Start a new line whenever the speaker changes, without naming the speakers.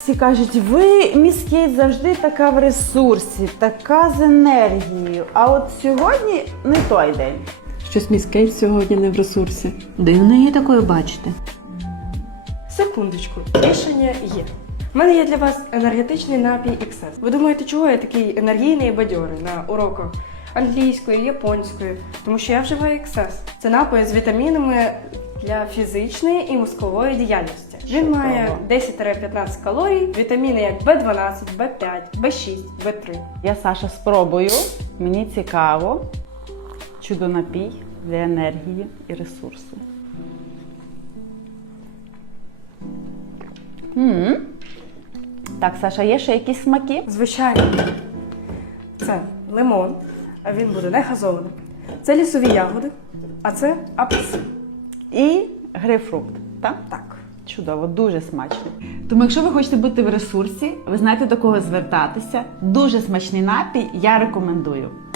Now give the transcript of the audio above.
всі кажуть, ви, міс Кейт, завжди така в ресурсі, така з енергією. А от сьогодні не той день.
Щось міс Кейт сьогодні не в ресурсі.
Дивно її такою бачити.
Секундочку, рішення є. У мене є для вас енергетичний напій XS. Ви думаєте, чого я такий енергійний і бадьорий на уроках англійської, японської? Тому що я вживаю XS. Це напій з вітамінами для фізичної і мозкової діяльності. Він має 10-15 калорій, вітаміни як B12, B5, B6, B3.
Я, Саша, спробую. Мені цікаво. Чудо-напій для енергії і ресурсу. Так, Саша, є ще якісь смаки?
Звичайно, це лимон, а він буде не газований. Це лісові ягоди, а це апельсин.
І грейпфрукт, так?
Так.
Чудово, дуже смачно.
Тому якщо ви хочете бути в ресурсі, ви знаєте, до кого звертатися. Дуже смачний напій, я рекомендую.